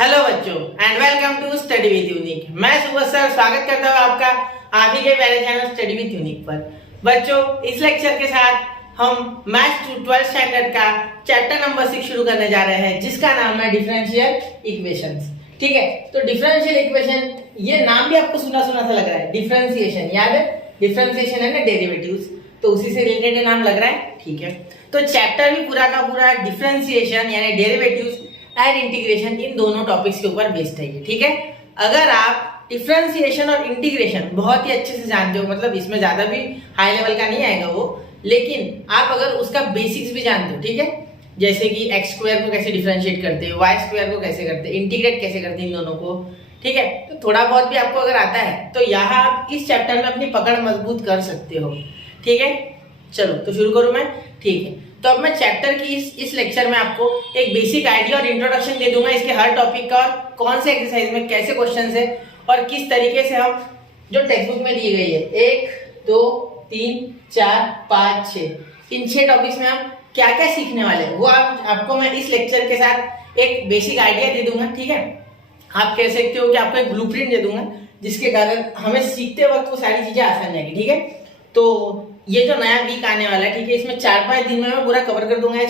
Hello बच्चों and welcome to study with Unique. मैं सुबह सर स्वागत करता हूँ आपका आप ही के प्यारे चैनल स्टडी विद यूनिक पर। बच्चों इस लेक्चर के साथ हम मैथ्स 12th स्टैंडर्ड का चैप्टर नंबर 6 शुरू करने जा रहे हैं, जिसका नाम है डिफरेंशियल इक्वेशंस। ठीक है, तो डिफरेंशियल इक्वेशन, ये नाम भी आपको सुना सुना सा लग रहा है। डिफरेंशिएशन याद है, डिफरेंशिएशन है ना, डेरिवेटिव्स, तो उसी से रिलेटेड नाम लग रहा है। ठीक है, तो चैप्टर भी पूरा का पूरा डिफरेंशिएशन यानी डेरिवेटिव्स एंड इंटीग्रेशन, इन दोनों टॉपिक्स के ऊपर बेस्ड है ये। ठीक है, अगर आप डिफरेंशिएशन और इंटीग्रेशन बहुत ही अच्छे से जानते हो, मतलब इसमें ज्यादा भी हाई लेवल का नहीं आएगा वो, लेकिन आप अगर उसका बेसिक्स भी जानते हो, ठीक है, जैसे कि एक्स स्क्वायर को कैसे डिफरेंशिएट करते हैं, वाई स्क्वायर को कैसे करते हैं, इंटीग्रेट कैसे करते हैं इन दोनों को, ठीक है, तो थोड़ा बहुत भी आपको अगर आता है तो यहाँ आप इस चैप्टर में अपनी पकड़ मजबूत कर सकते हो। ठीक है, चलो तो शुरू करूं मैं। ठीक है, तो अब मैं चैप्टर की इस लेक्चर में आपको एक बेसिक आइडिया और इंट्रोडक्शन दे दूंगा इसके हर टॉपिक का, और कौन से एक्सरसाइज में कैसे क्वेश्चंस है और किस तरीके से हम जो टेक्स्ट बुक में दी गई है 1 2 3 4 5 6 इन 6 टॉपिक्स में हम क्या क्या सीखने वाले हैं वो आपको मैं इस लेक्चर के साथ एक बेसिक आइडिया दे दूंगा। ठीक है, आप कह सकते हो कि आपको एक ब्लूप्रिंट दे दूंगा, जिसके कारण हमें सीखते वक्त वो सारी चीजें आसान जाएगी। ठीक है, तो ये जो नया वीक आने वाला है, ठीक है, इसमें 4-5 दिन में मैं पूरा कवर कर दूंगा ये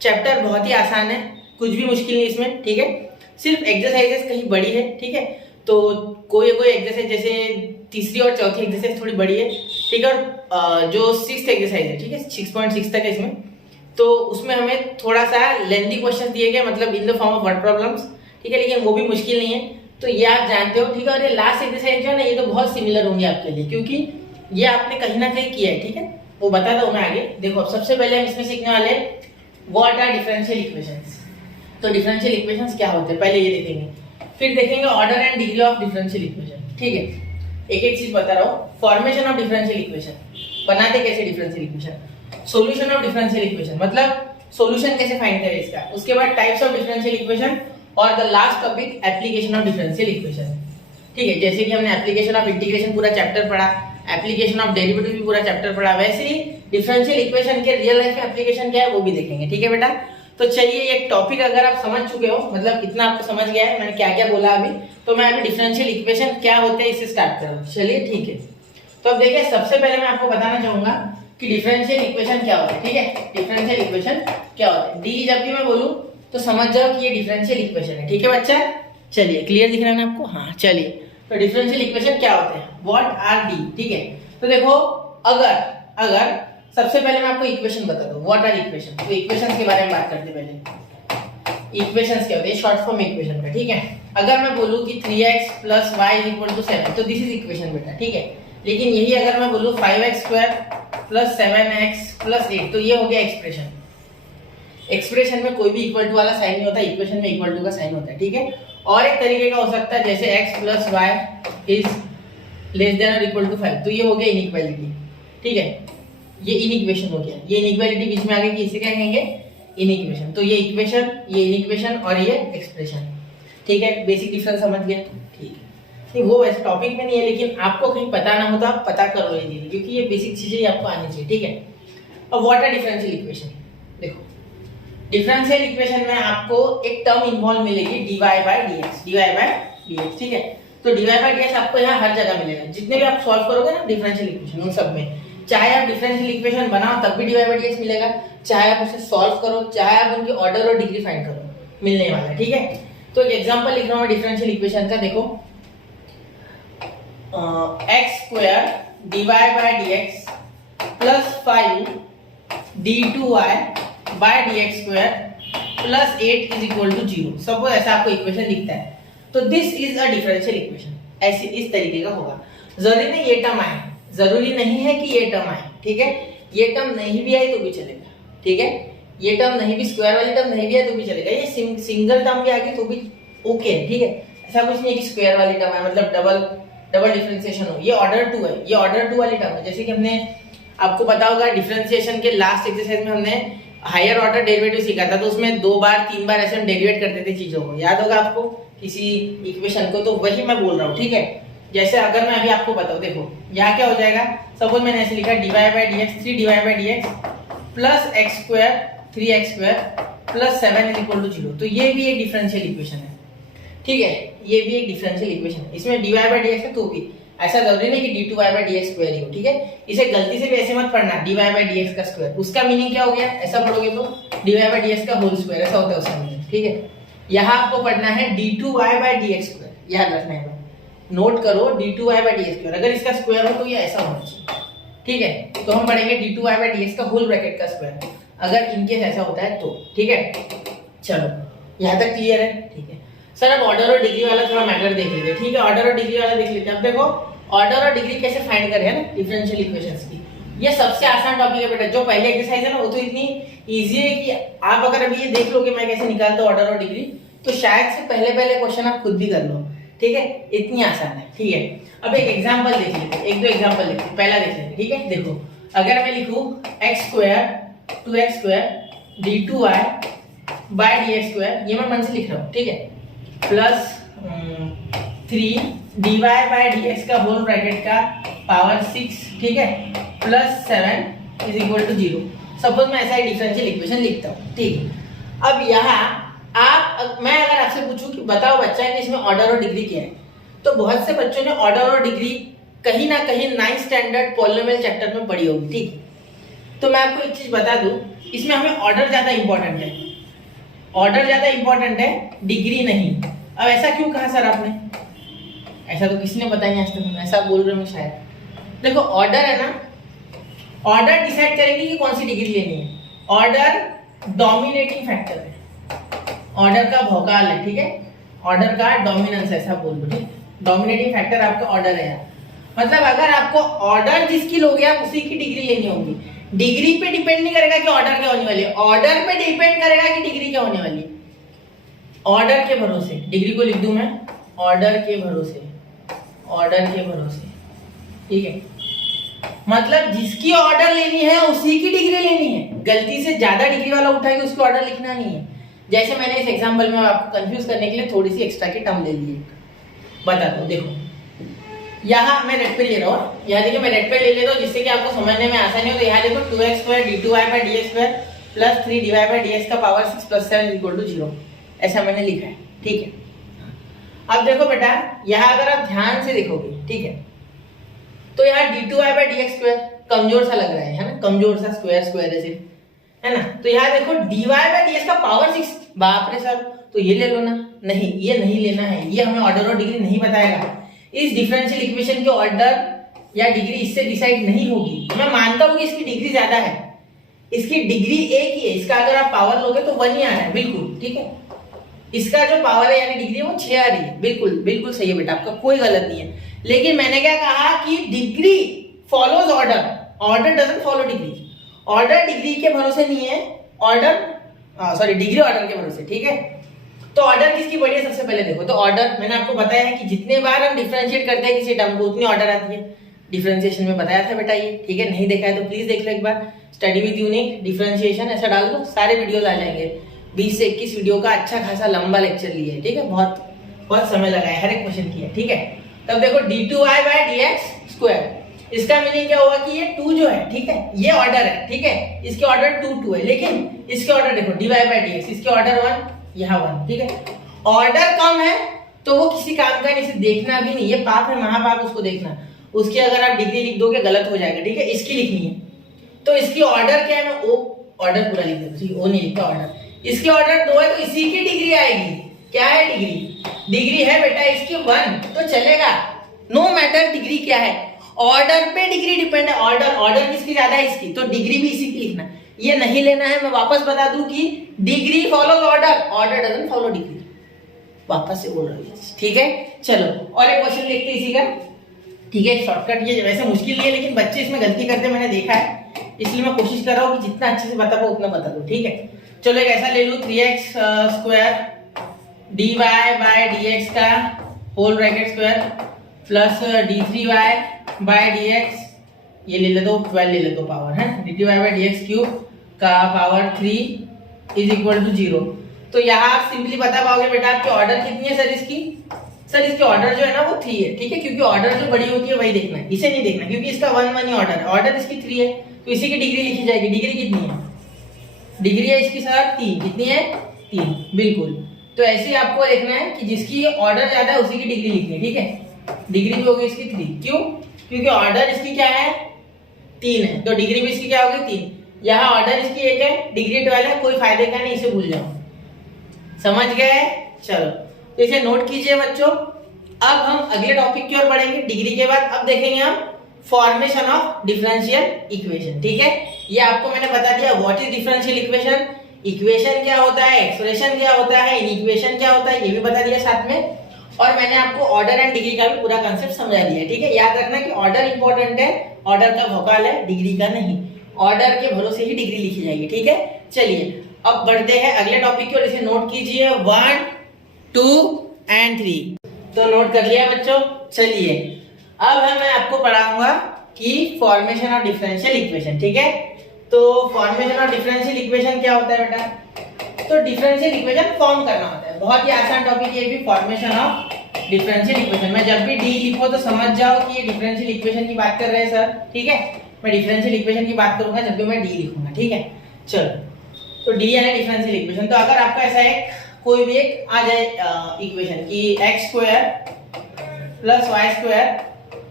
चैप्टर बहुत ही आसान है, कुछ भी मुश्किल नहीं इसमें। ठीक है, सिर्फ एक्सरसाइजेस कहीं बड़ी है। ठीक है, तो कोई एक्सरसाइज जैसे तीसरी और चौथी एक्सरसाइज थोड़ी बड़ी है। ठीक है, और जो 6th एक्सरसाइज है, ठीक है, 6.6 तक है इसमें, तो उसमें हमें थोड़ा सा लेंथी क्वेश्चन दिए गए, मतलब in the form of word problems. ठीक है, लेकिन वो भी मुश्किल नहीं है, तो ये आप जानते हो। ठीक है, और ये लास्ट एक्सरसाइज जो है ना, ये तो बहुत सिमिलर होंगी आपके लिए, क्योंकि ये आपने कहीं ना कहीं किया है। ठीक है, वो बता दो मैं आगे। देखो अब सबसे पहले हम इसमें सीखने वाले व्हाट आर डिफरेंशियल इक्वेशंस। तो डिफरेंशियल इक्वेशंस क्या होते हैं पहले ये देखेंगे, फिर देखेंगे order and degree of differential equation. ठीक है, एक एक चीज बता रहा हूँ। फॉर्मेशन ऑफ डिफरेंशियल इक्वेशन, बनाते कैसे differential equation. Solution of differential equation, मतलब सॉल्यूशन कैसे फाइंड करें इसका। उसके बाद टाइप्स ऑफ डिफरेंशियल इक्वेशन, और the last topic application of differential equation. ठीक है, जैसे कि हमने एप्लीकेशन ऑफ इंटीग्रेशन पूरा चैप्टर पढ़ा, एप्लीकेशन ऑफ डेरिवेटिव भी पूरा चैप्टर पढ़ा, वैसे ही डिफरेंशियल इक्वेशन के रियल लाइफ में एप्लीकेशन क्या है वो भी देखेंगे। ठीक है बेटा, तो चलिए ये टॉपिक अगर आप समझ चुके हो, मतलब इतना आपको समझ गया है मैंने क्या क्या बोला अभी, तो मैं अभी डिफरेंशियल इक्वेशन क्या होते हैं इससे स्टार्ट कर रहा हूँ। चलिए ठीक है, तो अब देखिए सबसे पहले मैं आपको बताना चाहूंगा कि डिफरेंशियल इक्वेशन क्या होता है। ठीक है, डिफरेंशियल इक्वेशन क्या होता है, डी जब भी मैं बोलूं तो समझ जाओ कि ये डिफरेंशियल इक्वेशन है। ठीक है बच्चा, चलिए क्लियर दिख रहा है ना आपको। हाँ चलिए, तो डिफरेंशियल इक्वेशन क्या होते हैं, व्हाट आर डी। ठीक है, तो देखो अगर सबसे पहले मैं आपको इक्वेशन बता दूं, व्हाट आर इक्वेशन, तो इक्वेशंस के बारे में बात करते हैं पहले। इक्वेशंस क्या होते हैं, शॉर्ट फॉर्म इक्वेशन का। ठीक है, अगर मैं बोलूं कि 3x + y = 7, तो दिस इज इक्वेशन बेटा। ठीक है, लेकिन यही अगर मैं बोलूं 5x² + 7x + 8, तो ये हो गया एक्सप्रेशन। एक्सप्रेशन में कोई भी इक्वल टू वाला साइन नहीं होता, इक्वेशन में इक्वल टू का साइन होता है। ठीक है, और एक तरीके का हो सकता है जैसे x + y ≤ 5, तो ये हो गया इनइक्वालिटी। ठीक है, ये इनइक्वेशन हो गया, ये इनइक्वालिटी बीच में आ गई, इसे क्या कहेंगे, इनइक्वेशन। तो ये इक्वेशन, ये इनइक्वेशन और ये एक्सप्रेशन। ठीक है, बेसिक डिफरेंस समझ गया। ठीक है, नहीं वो वैसे टॉपिक में नहीं है, लेकिन आपको कहीं पता ना हो तो आप पता कर लो ये, क्योंकि ये बेसिक चीजें आपको आनी चाहिए। ठीक है, अब व्हाट आर डिफरेंशियल इक्वेशन। देखो डिफरेंशियल इक्वेशन में आपको एक टर्म इन्वॉल्व मिलेगी dy/dx, dy/dx। ठीक है, तो dy/dx आपको यहाँ हर जगह मिलेगा, जितने भी आप सॉल्व करोगे ना डिफरेंशियल इक्वेशन, उन सब में, चाहे आप डिफरेंशियल इक्वेशन बनाओ तब भी dy/dx मिलेगा, चाहे आप उसे सॉल्व करो, चाहे आप उनके ऑर्डर और डिग्री फाइंड करो, मिलने वाला है। ठीक है, तो एक एग्जांपल लिख रहा हूं डिफरेंशियल इक्वेशन का। देखो x² dy/dx + 5 d2y/dx² + 8 = 0। सपोज ऐसा आपको इक्वेशन दिखता है, तो this is a differential equation. ऐसे इस तरीके का होगा, जरूरी नहीं ये टर्म आए, जरूरी नहीं है कि ये टर्म आए। ठीक है, ये टर्म नहीं भी आए तो भी चलेगा। ठीक है, ये टर्म नहीं भी, स्क्वायर वाली टर्म नहीं भी आए तो भी चलेगा, ये सिंगल टर्म भी आ गई तो भी ओके है। ठीक है, ऐसा कुछ नहीं है कि स्क्वायर वाली टर्म है मतलब डबल डिफरेंशिएशन हो। ये ऑर्डर 2 है, ये ऑर्डर 2 वाली टर्म है। जैसे कि हमने आपको पता होगा डिफरेंशिएशन के लास्ट एक्सरसाइज में हमने हायर ऑर्डर डेरिवेटिव सीखा था, तो उसमें 2 बार 3 बार ऐसे हम डेरिवेट करते थे चीजों को, याद होगा आपको किसी इक्वेशन को, तो वही मैं बोल रहा हूँ। ठीक है, जैसे अगर मैं अभी आपको बताऊं, देखो यहाँ क्या हो जाएगा, सपोज मैंने ऐसे लिखा dy/dx 3dy/dx + x² 3x² + 7 = 0, तो ये भी एक डिफरेंशियल इक्वेशन है। ठीक है, ये भी एक डिफरेंशियल इक्वेशन है, इसमें dy बाय dx है तो भी ऐसा जरूरी नहीं कि d2y बाय dx स्क्वायर ही हो, ठीक है। इसे गलती से भी ऐसे मत पढ़ना dy बाय dx का स्क्वायर, उसका मीनिंग क्या हो गया, ऐसा पढ़ोगे तो dy बाय dx का होल स्क्वायर, ऐसा होता है उसका मीनिंग, ठीक है। यहाँ आपको पढ़ना है d2y बाय dx स्क्वायर, याद रखना है, नोट करो d2y बाय dx स्क्वायर, अगर इसका स्क्वायर हो तो ये ऐसा होना चाहिए, ठीक है। तो हम पढ़ेंगे d2y बाय dx का होल ब्रैकेट का स्क्वायर, अगर इनकेस ऐसा होता है तो, ठीक है। चलो यहाँ तक क्लियर है, ठीक है। सर अब ऑर्डर और डिग्री वाला थोड़ा मैटर देख लीजिए, ठीक है। ऑर्डर और डिग्री वाला देख लेते हैं। अब देखो ऑर्डर और डिग्री कैसे फाइंड करें, है ना, डिफरेंशियल इक्वेशंस की। ये सबसे आसान टॉपिक है बेटा, जो पहले एक्सरसाइज है ना वो तो इतनी इजी है कि आप अगर अभी ये देख लोगे मैं कैसे निकालता हूँ ऑर्डर और डिग्री, तो शायद से पहले क्वेश्चन आप खुद भी कर लो, ठीक है, इतनी आसान है, ठीक है। अब एक एग्जांपल देख लेते हैं, एक दो एग्जांपल देखते हैं, पहला देख लेते हैं, ठीक है। देखो अगर मैं लिखूं x square 2x square d2y by dx square, ये मैं मन से लिख रहा हूँ, ठीक है, प्लस 3 dy बाय dx का होल ब्रैकेट का पावर 6, ठीक है, plus 7 is equal to 0। Suppose मैं ऐसा ही डिफरेंशियल इक्वेशन लिखता हूँ, ठीक है। अब यहाँ मैं अगर आपसे पूछूं कि बताओ बच्चा कि इसमें ऑर्डर और डिग्री क्या है, तो बहुत से बच्चों ने ऑर्डर और डिग्री कहीं ना कहीं 9th स्टैंडर्ड पॉलिनोमियल चैप्टर में पढ़ी होगी, ठीक है। तो मैं आपको एक चीज बता दूं, इसमें हमें ऑर्डर ज्यादा इंपॉर्टेंट है, ऑर्डर ज्यादा इंपॉर्टेंट है, डिग्री नहीं। अब ऐसा क्यों कहा सर आपने, ऐसा तो किसी ने बताया नहीं आज तक, ऐसा बोल रहे हूँ शायद। देखो ऑर्डर है ना, ऑर्डर डिसाइड करेंगे कि कौन सी डिग्री लेनी है। ऑर्डर डोमिनेटिंग फैक्टर है, ऑर्डर का भौकाल है, ठीक है, ऑर्डर का डोमिनेंस, ऐसा बोल दो, ठीक। डोमिनेटिंग फैक्टर आपका ऑर्डर है यार, मतलब अगर आपको ऑर्डर जिसकी लोगे आप उसी की डिग्री लेनी होगी। डिग्री पे डिपेंड नहीं करेगा कि ऑर्डर क्या होने वाली है, ऑर्डर पे डिपेंड करेगा कि डिग्री क्या होने वाली है। ऑर्डर के भरोसे, डिग्री को लिख दूं मैं, ऑर्डर के भरोसे, ऑर्डर के भरोसे, ठीक है। मतलब जिसकी ऑर्डर लेनी है उसी की डिग्री लेनी है, गलती से ज्यादा डिग्री वाला उठाएगा उसकी ऑर्डर लिखना नहीं है। जैसे मैंने इस एग्जांपल में आपको कंफ्यूज करने के लिए थोड़ी सी एक्स्ट्रा की टर्म ले ली है, बताता हूँ। देखो यहाँ मैं रेड पे ले रहा हूँ, यहाँ देखिए मैं रेड पे ले लेता हूँ जिससे कि आपको समझने में आसानी हो। तो यहाँ देखो 2x square d2y by dx square plus 3 dy by dx का पावर 6 प्लस 7 इक्वल टू 0, ऐसा मैंने लिखा है, ठीक है। अब देखो बेटा यहाँ अगर आप ध्यान से देखोगे, ठीक है, तो यहाँ d2y बाय dx स्क्वायर कमजोर सा लग रहा है ना, कमजोर सा स्क्वायर स्क्वायर है ना। तो यहाँ देखो dy बाय dx का पावर 6, बाप रे सर तो ये ले लो ना, नहीं ये नहीं लेना है, ये हमें ऑर्डर और डिग्री नहीं बताएगा। इस डिफरेंशियल इक्वेशन के ऑर्डर या डिग्री इससे डिसाइड नहीं होगी। मैं मानता हूँ कि इसकी डिग्री ज्यादा है, इसकी डिग्री एक ही है, इसका अगर आप पावर लोगे तो 1 ही आ रहा है, बिल्कुल ठीक है। इसका जो पावर है यानी डिग्री है वो 6 आ रही है, बिल्कुल बिल्कुल सही है बेटा, आपका कोई गलत नहीं है। लेकिन मैंने क्या कहा कि degree follows order, order doesn't follow degree. Order degree के भरोसे नहीं है, ऑर्डर सॉरी डिग्री ऑर्डर के भरोसे, ठीक है। तो ऑर्डर किसकी बड़ी है सबसे पहले देखो, तो ऑर्डर मैंने आपको बताया है कि जितने बार हम डिफरेंशिएट करते हैं किसी टर्म को उतनी ऑर्डर आती है। डिफरेंशिएशन में बताया था बेटा ये, ठीक है, नहीं देखा है तो प्लीज देख लो एक बार, स्टडी विद यूनिक डिफरेंशिएशन ऐसा डाल दो, सारे वीडियोस आ जाएंगे। 20 से 21 वीडियो का अच्छा खासा लंबा लेक्चर लिया है, ठीक है, बहुत समय लगा है, हर एक क्वेश्चन किया, ठीक है। तब देखो d2y बाय dx स्क्वायर, इसका मीनिंग क्या हुआ कि ये 2 जो है, ठीक है, ये ऑर्डर है, ठीक है, इसके ऑर्डर 2 है, लेकिन इसके ऑर्डर देखो dy बाय dx, इसके ऑर्डर 1, यहाँ 1, ठीक है। ऑर्डर कम है तो वो किसी काम का नहीं, इसे देखना भी नहीं, ये पाप है महापाप उसको देखना। उसकी अगर आप डिग्री लिख दोगे गलत हो जाएगा, ठीक है, इसकी लिखनी है। तो इसकी ऑर्डर क्या है, मैं ओ ऑर्डर पूरा लिख देता हूँ, ओ नहीं लिखता ऑर्डर। इसकी ऑर्डर 2 है तो इसी की डिग्री आएगी, क्या है डिग्री, डिग्री है बेटा इसकी 1 तो चलेगा, नो मैटर डिग्री क्या है, ऑर्डर पे डिग्री डिपेंड है। ऑर्डर किसकी ज्यादा है इसकी, तो डिग्री भी इसी की लिखना, ये नहीं लेना है। मैं वापस बता दूं कि degree follows order, order doesn't follow degree, वापस से बोल रहा हूँ, ठीक है। चलो और एक क्वेश्चन लिखते हैं इसी का, ठीक है, शॉर्टकट। ये वैसे मुश्किल नहीं है लेकिन बच्चे इसमें गलती करते मैंने देखा है, इसलिए मैं कोशिश कर रहा हूँ कि जितना अच्छे से बता पाऊँ उतना बता दूं, ठीक है। चलो एक ऐसा ले लूं 3x square dy by dx का whole bracket square plus d3y by dx, ये ले लेता हूँ 12 ले लेता हूँ पावर है, dy बाय dx क्यूब का पावर 3 इज इक्वल टू 0। तो यहाँ आप सिंपली बता पाओगे बेटा आपकी ऑर्डर कितनी है सर इसकी, सर इसकी ऑर्डर जो है ना वो 3 है, ठीक है, क्योंकि ऑर्डर जो बड़ी होती है वही देखना है, इसे नहीं देखना क्योंकि इसका 1 ही ऑर्डर है, ऑर्डर इसकी 3 है तो इसी की डिग्री लिखी जाएगी। डिग्री कितनी है, डिग्री है इसकी सर 3, कितनी है 3, बिल्कुल। तो ऐसे ही आपको देखना है कि जिसकी ऑर्डर ज्यादा है उसी की डिग्री लिखनी है, ठीक है। डिग्री भी होगी इसकी 3, क्यों? क्योंकि ऑर्डर इसकी क्या है 3 है, तो डिग्री भी इसकी क्या होगी 3। यहाँ ऑर्डर इसकी 1 है, डिग्री 12 है, कोई फायदे का नहीं, इसे भूल जाओ। समझ गए? चलो तो इसे नोट कीजिए बच्चों। अब हम अगले टॉपिक की ओर बढ़ेंगे डिग्री के बाद। अब देखेंगे हम फॉर्मेशन ऑफ डिफरेंशियल इक्वेशन, ठीक है। ये आपको मैंने बता दिया what is differential equation, equation क्या होता है, एक्सप्रेशन क्या होता है, इक्वेशन क्या होता है, ये भी बता दिया साथ में। और मैंने आपको ऑर्डर एंड डिग्री का भी पूरा कांसेप्ट समझा दिया है, ठीक है। याद रखना कि ऑर्डर इंपॉर्टेंट है, ऑर्डर का भोकाल है, डिग्री का नहीं। ऑर्डर के भरोसे ही डिग्री लिखी जाएगी, ठीक है। चलिए अब बढ़ते हैं अगले टॉपिक की ओर। इसे नोट कीजिए 1, 2 and 3। तो नोट कर लिया बच्चों। चलिए अब मैं आपको पढ़ाऊंगा कि फॉर्मेशन ऑफ डिफरेंशियल इक्वेशन, ठीक है। तो फॉर्मेशन ऑफ डिफरेंशियल इक्वेशन क्या होता है बेटा? तो डिफरेंशियल इक्वेशन फॉर्म करना होता है, बहुत ही आसान टॉपिक है ये भी, फॉर्मेशन ऑफ डिफरेंशियल इक्वेशन। मैं जब भी डी लिखो तो समझ जाओ कि ये डिफरेंशियल इक्वेशन की बात कर रहे हैं सर, ठीक है। मैं डिफरेंशियल इक्वेशन की बात करूंगा जब भी मैं डी लिखूंगा, ठीक है। चलो तो डी यानी डिफरेंशियल इक्वेशन। तो अगर आपका ऐसा है कोई भी एक आ जाए इक्वेशन कि x square plus y square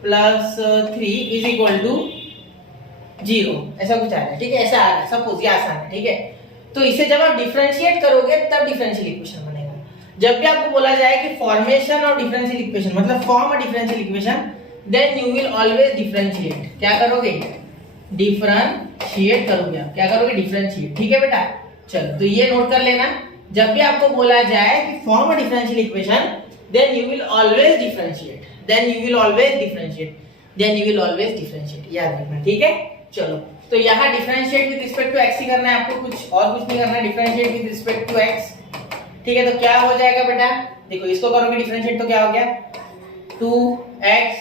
plus 3 is equal to 0, ऐसा कुछ आ रहा है, ठीक है। ऐसा आ रहा है, सपोज ये आसान है, ठीक है। तो इसे जब आप डिफरेंशिएट करोगे तब डिफरेंशियल इक्वेशन बनेगा। जब भी आपको बोला जाए कि फॉर्मेशन ऑफ डिफरेंशियल इक्वेशन मतलब form a differential equation, then you will always differentiate. क्या करोगे? डिफरेंशिएट करोगे आप, क्या करोगे? डिफरेंशिएट, ठीक है बेटा। चलो तो ये नोट कर लेना, जब भी आपको बोला जाए कि form a differential equation, then you will always differentiate, then you will always differentiate, then you will always differentiate, याद रखना, ठीक है। चलो तो यहाँ differentiate with respect to x ही करना है आपको, कुछ और कुछ नहीं करना है। Differentiate with respect to x, ठीक है। तो क्या हो जाएगा बेटा? देखो इसको करोगे डिफरेंशिएट तो क्या हो गया 2x,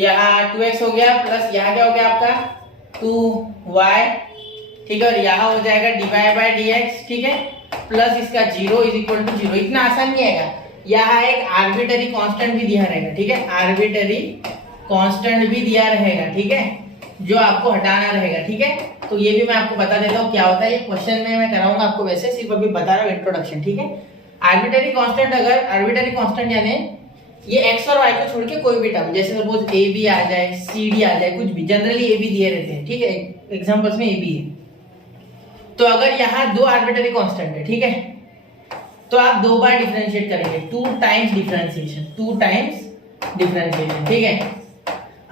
यहाँ 2x हो गया, प्लस यहाँ क्या हो गया आपका 2y, ठीक है। और यहाँ हो जाएगा dy/dx, ठीक है, प्लस इसका 0 इज इक्वल टू 0। इतना आसान नहीं आएगा, यहाँ एक आर्बिटरी कांस्टेंट भी दिया रहेगा, ठीक है। आर्बिटरी कांस्टेंट भी दिया रहेगा, ठीक है, जो आपको हटाना रहेगा, ठीक है। तो ये भी मैं आपको बता देता हूँ क्या होता है, ये क्वेश्चन में मैं कराऊंगा आपको, वैसे सिर्फ अभी बता रहा हूँ इंट्रोडक्शन, ठीक है। आर्बिटरी कांस्टेंट, अगर आर्बिटरी कांस्टेंट यानी ये x और y को छोड़ के कोई भी टर्म, जैसे सपोज a b आ जाए, c d आ जाए, कुछ भी, जनरली a b दिए रहते हैं, ठीक है। एग्जांपल्स में a b है। तो अगर यहाँ 2 आर्बिटरी कांस्टेंट है, ठीक है, तो आप 2 बार डिफरेंशिएट करेंगे, 2 टाइम्स डिफरेंशिएशन, 2 टाइम्स डिफरेंशिएशन, ठीक है।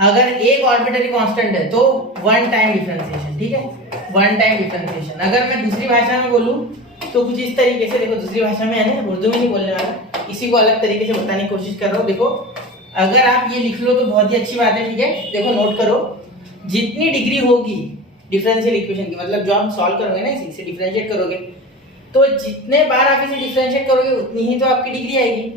अगर एक आर्बिटरी कांस्टेंट है तो 1 टाइम डिफरेंशिएशन, ठीक है, 1 टाइम डिफरेंशिएशन। अगर मैं दूसरी भाषा में बोलूं तो कुछ इस तरीके से, देखो दूसरी भाषा में है ना, उर्दू में नहीं बोलने वाला, इसी को अलग तरीके से बताने की कोशिश कर रहा हूँ। देखो अगर आप ये लिख लो तो बहुत ही अच्छी बात है, ठीक है। देखो नोट करो, जितनी डिग्री होगी डिफरेंशियल इक्वेशन की, मतलब जो आप सॉल्व करोगे ना, इसी से डिफरेंशिएट करोगे, तो जितने बार आप इसे डिफरेंशिएट करोगे उतनी ही तो आपकी डिग्री आएगी,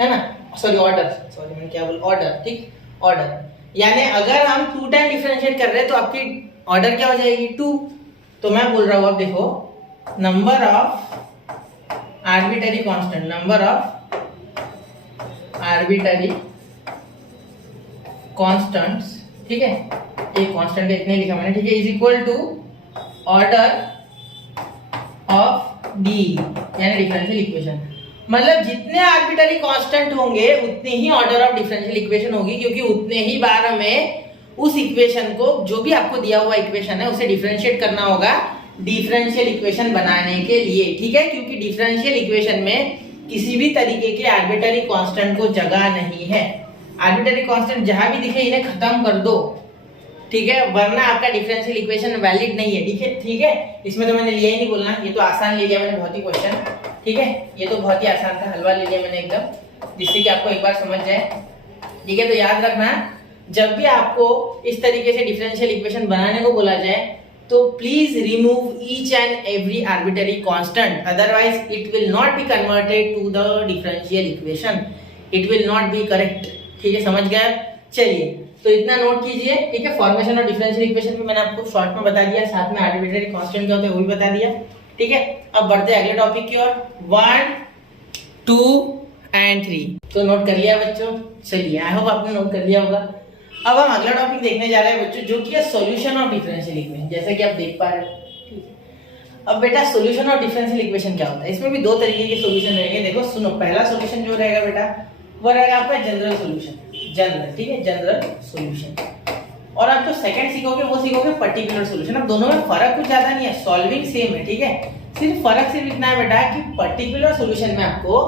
है ना। सॉरी ऑर्डर, सॉरी मैंने क्या बोला, ऑर्डर, ठीक, ऑर्डर। यानी अगर हम 2 टाइम डिफरेंशिएट कर रहे हैं तो आपकी ऑर्डर क्या हो जाएगी 2। तो मैं बोल रहा हूँ अब देखो, number of arbitrary constant, number of arbitrary constants, ठीक है, एक कांस्टेंट इतने लिखा मैंने, ठीक है, is equal to order of D यानी डिफरेंशियल इक्वेशन। मतलब जितने आर्बिटरी कांस्टेंट होंगे उतनी ही ऑर्डर ऑफ डिफरेंशियल इक्वेशन होगी, क्योंकि उतने ही बार हमें उस इक्वेशन को, जो भी आपको दिया हुआ इक्वेशन है, उसे डिफरेंशिएट करना होगा डिफरेंशियल इक्वेशन बनाने के लिए, ठीक है। क्योंकि डिफरेंशियल इक्वेशन में किसी भी तरीके के आर्बिटरी कांस्टेंट को जगह नहीं है। आर्बिटरी कांस्टेंट जहां भी दिखे इन्हें खत्म कर दो, ठीक है, वरना आपका डिफरेंशियल इक्वेशन वैलिड नहीं है, ठीक है, ठीक है। इसमें तो मैंने लिया ही नहीं बोलना, ये तो आसान ले लिया मैंने, बहुत ही क्वेश्चन, ठीक है, ये तो बहुत ही आसान था, हलवा ले लिया मैंने एकदम, जिससे कि आपको एक बार समझ जाए, ठीक है। तो याद रखना, जब भी आपको इस तरीके से डिफरेंशियल इक्वेशन बनाने को बोला जाए तो please remove each and every arbitrary constant, otherwise it will not be converted to the differential equation, it will not be correct, ठीक है, समझ गए। चलिए तो इतना नोट कीजिए, ठीक है। फॉर्मेशन ऑफ डिफरेंशियल इक्वेशन भी मैंने आपको शॉर्ट में बता दिया, साथ में आर्बिट्रेरी कांस्टेंट क्या होते हैं वो भी बता दिया, ठीक है। अब बढ़ते हैं अगले टॉपिक की ओर, 1, 2 and 3। तो नोट कर लिया बच्चों, चलिए आई होप आपने नोट कर लिया होगा। अब हम अगला टॉपिक देखने जा रहे हैं बच्चों, जो कि है सॉल्यूशन ऑफ डिफरेंशियल इक्वेशन, जैसे कि आप देख पा रहे हैं, ठीक है। अब बेटा सॉल्यूशन और डिफरेंशियल इक्वेशन क्या होता है, इसमें भी दो तरीके के सॉल्यूशन रहेंगे। देखो सुनो, पहला सॉल्यूशन जो रहेगा बेटा वो रहेगा आपका जनरल सॉल्यूशन, जनरल, ठीक है, जनरल सॉल्यूशन। और आप जो सेकंड सीखोगे वो सीखोगे पर्टिकुलर सॉल्यूशन। अब दोनों में फर्क कुछ ज्यादा नहीं है, सॉल्विंग सेम है, ठीक है, सिर्फ फर्क सिर्फ इतना है बेटा कि पर्टिकुलर सॉल्यूशन में आपको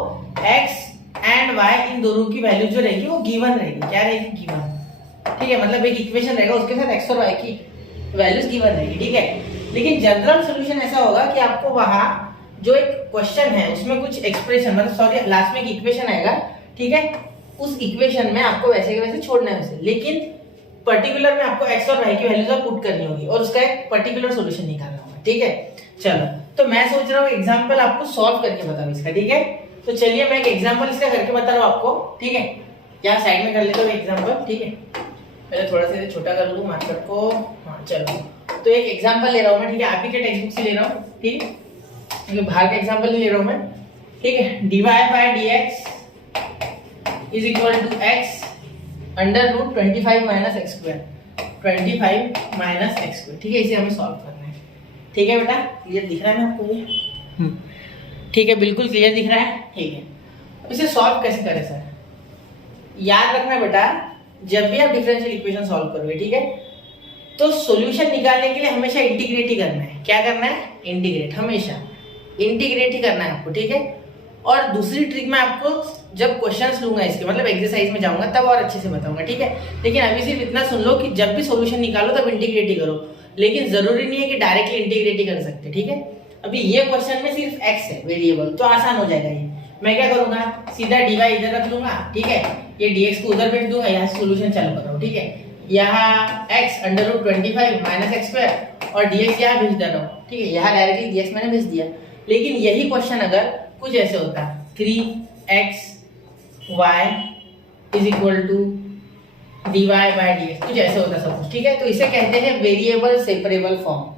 x एंड y इन दोनों की वैल्यू जो रहेगी वो गिवन रहेगी। क्या रहेगी? गिवन, ठीक है, मतलब एक इक्वेशन रहेगा उसके साथ x और y की वैल्यूज गिवन रहेगी, ठीक है। लेकिन जनरल सॉल्यूशन ऐसा होगा कि आपको वहां जो एक क्वेश्चन है उसमें कुछ एक्सप्रेशन, मतलब सॉरी लास्ट में एक इक्वेशन आएगा, ठीक है, उस इक्वेशन में आपको वैसे के वैसे छोड़ना है उसे, लेकिन पर्टिकुलर में आपको x और y की वैल्यूज पुट करनी होगी और उसका एक पर्टिकुलर सॉल्यूशन निकालना होगा, ठीक है। चलो, तो मैं सोच रहा हूँ एग्जांपल आपको सॉल्व करके बताऊं इसका, ठीक है। तो चलिए मैं एक एग्जांपल इसका करके बता रहा हूँ आपको, ठीक है। यहाँ साइड में कर लेता हूँ एग्जांपल, ठीक है, पहले थोड़ा सा छोटा कर लूँ मार्कर को। हाँ चलो, तो एक एग्जांपल ले रहा हूँ मैं, ठीक है, आप ही के टेक्स्ट बुक से ले रहा हूँ, ठीक है, क्योंकि बाहर का एग्जांपल नहीं ले रहा हूँ मैं, ठीक है। dy by dx is equal to x under root 25 minus x square, 25 minus x square, ठीक है। इसे हमें सॉल्व करना है, ठीक है बेटा, क्लियर दिख रहा है ना आपको ये? ठीक है, बिल्कुल क्लियर दिख रहा है, ठीक है। अब इसे सॉल्व कैसे करें सर? याद रखना बेटा, जब भी आप डिफरेंशियल इक्वेशन सॉल्व करोगे, ठीक है, तो सॉल्यूशन निकालने के लिए हमेशा इंटीग्रेट ही करना है। क्या करना है? इंटीग्रेट, हमेशा इंटीग्रेट ही करना है आपको, ठीक है। और दूसरी ट्रिक मैं आपको जब क्वेश्चंस लूंगा इसके, मतलब एक्सरसाइज में जाऊंगा तब और अच्छे से बताऊंगा, ठीक है। लेकिन अभी सिर्फ इतना सुन लो कि जब भी सॉल्यूशन निकालो तब इंटीग्रेट ही करो, लेकिन जरूरी नहीं है कि डायरेक्टली इंटीग्रेट ही कर सकते, ठीक है। अभी ये क्वेश्चन में सिर्फ x है वेरिएबल, तो आसान हो जाएगा ये। मैं क्या करूंगा, सीधा dy इधर रख लूंगा, ठीक है, ये dx को उधर भेज दूंगा, यहाँ सॉल्यूशन चालू कर रहा हूँ, ठीक है। यहाँ x under root 25 minus x square और dx यहाँ भेज दे रहा हूँ, ठीक है, यहाँ डायरेक्टली dx मैंने भेज दिया। लेकिन यही क्वेश्चन अगर कुछ ऐसे होता 3x y is equal to dy by dx, कुछ ऐसे होता सपोज, ठीक है। तो इसे कहते हैं variable separable form,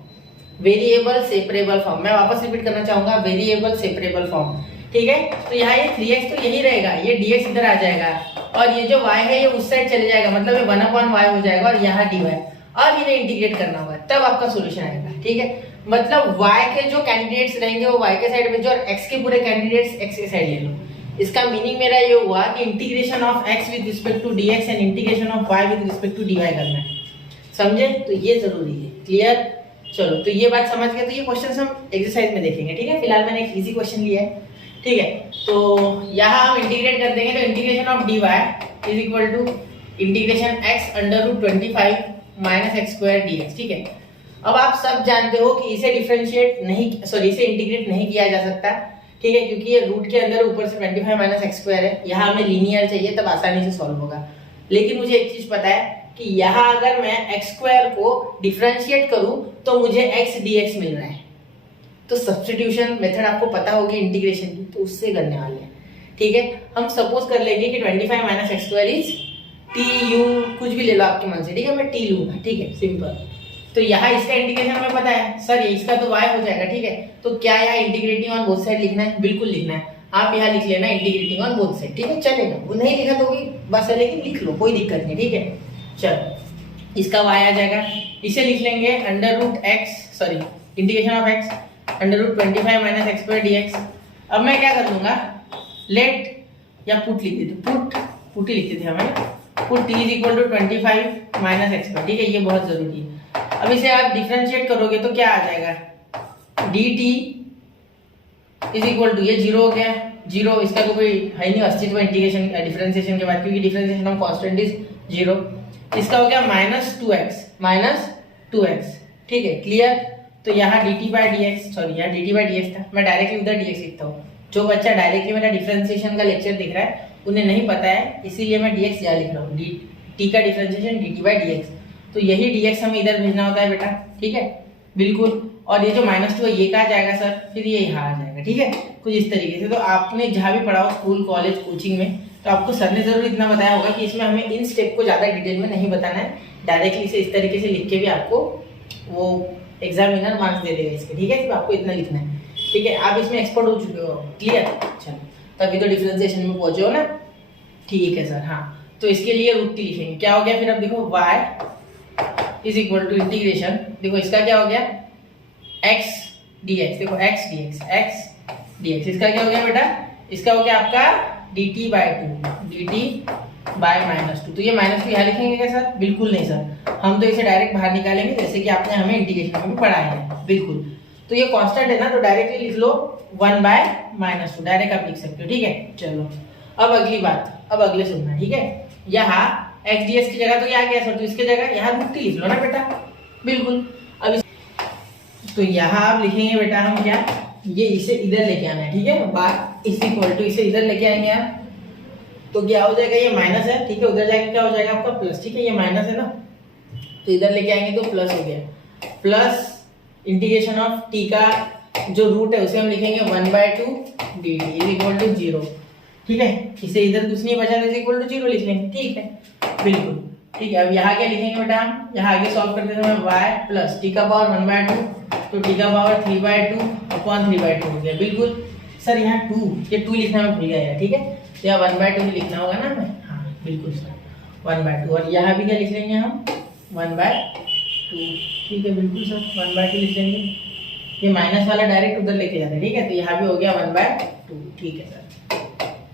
variable separable form. मैं वापस रिपीट करना चाहूंगा, वेरिएबल सेपरेबल फॉर्म, ठीक है। तो यहाँ ये 3x तो यही रहेगा, ये dx इधर आ जाएगा और ये जो y है ये उस साइड चले जाएगा, मतलब ये 1/y हो जाएगा और यहाँ dy, और इन्हें इंटीग्रेट करना होगा तब आपका सॉल्यूशन आएगा, ठीक है। मतलब y के जो कैंडिडेट्स रहेंगे वो y के साइड भेजो और x के पूरे कैंडिडेट्स x के साइड ले लो। इसका मीनिंग मेरा ये हुआ कि integration of x with respect to dx and integration of y with respect to dy करना है, समझे? तो ये जरूरी है, क्लियर? चलो, तो ये बात समझ गए। तो ये क्वेश्चन हम एक्सरसाइज में देखेंगे, ठीक है। फिलहाल मैंने एक इजी क्वेश्चन लिया है, ठीक है। तो यहाँ हम इंटीग्रेट कर देंगे, तो integration of dy is equal to integration x under root 25 minus x square dx, ठीक है। अब आप सब जानते हो कि इसे डिफरेंशिएट नहीं, सॉरी इसे इंटीग्रेट नहीं किया जा सकता, ठीक है, क्योंकि ये रूट के अंदर ऊपर से 25 माइनस एक्स स्क्वायर है, यहाँ हमें लीनियर चाहिए तब आसानी से सॉल्व होगा। लेकिन मुझे एक चीज पता है कि यहाँ अगर मैं एक्स स्क्वायर को डिफरेंशिएट करूं तो मुझे x dx मिल रहा है। तो सब्स्टिट्यूशन मेथड आपको पता होगी इंटीग्रेशन की, तो उससे करने वाले हैं, ठीक है। हम सपोज कर लेंगे कि 25 minus x square is T U, कुछ भी ले लो आपके मन से, ठीक है, मैं टी लूंगा, ठीक है, सिंपल। तो यहाँ इसका इंटीग्रेशन हमें पता है सर, इसका तो y हो जाएगा, ठीक है। तो क्या यहाँ इंटीग्रेटिंग ऑन बोथ साइड लिखना है? बिल्कुल लिखना है। आप यहाँ लिख लेना इंटीग्रेटिंग ऑन बोथ साइड, ठीक है, चलेगा। वो नहीं लिखा तो भी बस है, लेकिन लिख लो, कोई दिक्कत नहीं, ठीक है। चलो, इसका y आ जाएगा, इसे लिख लेंगे under root x, sorry integration of x under root 25 minus x square dx। अब मैं क्या कर दूंगा, लेट या पुट लिख देते, पुट ही लिखते थे हमें, put t is equal to 25 minus x square, ठीक है, ये बहुत जरूरी है। अब इसे आप डिफरेंशिएट करोगे तो क्या आ जाएगा, dt इज इक्वल टू, ये जीरो हो गया, जीरो, इसका तो कोई है नहीं अस्तित्व इंटीग्रेशन डिफरेंशिएशन के बाद, क्योंकि differentiation of constant is zero. इसका हो गया माइनस टू एक्स, ठीक है, क्लियर। तो यहाँ dt बाय dx, सॉरी यहाँ dt बाय dx था, मैं डायरेक्टली उधर dx लिखता हूँ। जो बच्चा डायरेक्टली मेरा डिफरेंशिएशन का लेक्चर देख रहा है उन्हें नहीं पता है, इसीलिए मैं dx यहाँ लिख रहा हूँ, t का डिफरेंशिएशन dt बाय dx। तो यही dx हमें इधर भेजना होता है बेटा, ठीक है, बिल्कुल। और ये जो -2 है ये कहाँ जाएगा सर, फिर ये यहाँ आ जाएगा, ठीक है, कुछ इस तरीके से। तो आपने जहाँ भी पढ़ा हो स्कूल कॉलेज कोचिंग में, तो आपको सर ने जरूर इतना बताया होगा कि इसमें हमें इन स्टेप को ज़्यादा डिटेल में नहीं बताना है, डायरेक्टली से इस तरीके से लिख के भी आपको वो एग्जामिनर मार्क्स दे देगा इसके, ठीक है। सिर्फ आपको इतना लिखना है, ठीक है। आप इसमें एक्सपर्ट हो चुके हो, क्लियर? चलो, तभी तो डिफरेंशिएशन में पहुंचे हो ना, ठीक है सर। हाँ, तो इसके लिए रूट t लिखेंगे, क्या हो गया फिर, अब देखो y is equal to integration, देखो इसका क्या हो गया, x dx, देखो x dx, x dx, इसका क्या हो गया बेटा, इसका हो गया आपका dt बाय 2, dt बाय -2। तो ये -2 यहाँ लिखेंगे क्या सर? बिल्कुल नहीं सर, हम तो इसे डायरेक्ट बाहर निकालेंगे जैसे कि आपने हमें इंटीग्रेशन में पढ़ाया है। बिल्कुल, तो ये कांस्टेंट है ना, तो डायरेक्टली लिख लो 1 बाय -2, डायरेक्ट आप लिख सकते हो। ठीक है, चलो अब अगली बात, अब अगले सुनना। ठीक है, यहाँ x ds की जगह तो यहाँ क्या सर, तो इसकी जगह यहाँ √t लिख लो ना बेटा। बिल्कुल, अब तो यहाँ आप लिखेंगे बेटा हम क्या, ये इसे इधर लेके आना है। ठीक है, बात इस इक्वल टू इसे इधर लेके आएंगे आप, तो क्या हो जाएगा, ये माइनस है। ठीक है, उधर जाएंगे क्या हो जाएगा आपका प्लस। ठीक है, ये माइनस है ना, तो इधर लेके आएंगे तो प्लस हो गया, प्लस इंटीग्रेशन ऑफ t का जो रूट है उसे हम लिखेंगे 1/2 dt इज इक्वल टू 0। ठीक है, इसे इधर कुछ नहीं बचा तो इज इक्वल टू 0 लिख लेंगे। ठीक है, बिल्कुल ठीक है। अब यहाँ क्या लिखेंगे बेटा हम, यहाँ आगे सॉल्व करते समय y प्लस t का पावर 1/2, तो t का पावर 3/2 अपॉन 3/2 हो गया। बिल्कुल सर, यहाँ 2, ये 2 लिखना मैं भूल गया। ठीक है, तो यहाँ 1/2 लिखना होगा ना हमें। हाँ बिल्कुल सर, 1/2, और यहाँ भी क्या लिख लेंगे हम 1/2। ठीक है, बिल्कुल सर 1/2 लिख लेंगे, ये माइनस वाला डायरेक्ट उधर लेके जाते हैं। ठीक है, तो यहाँ भी हो गया 1/2। ठीक है सर,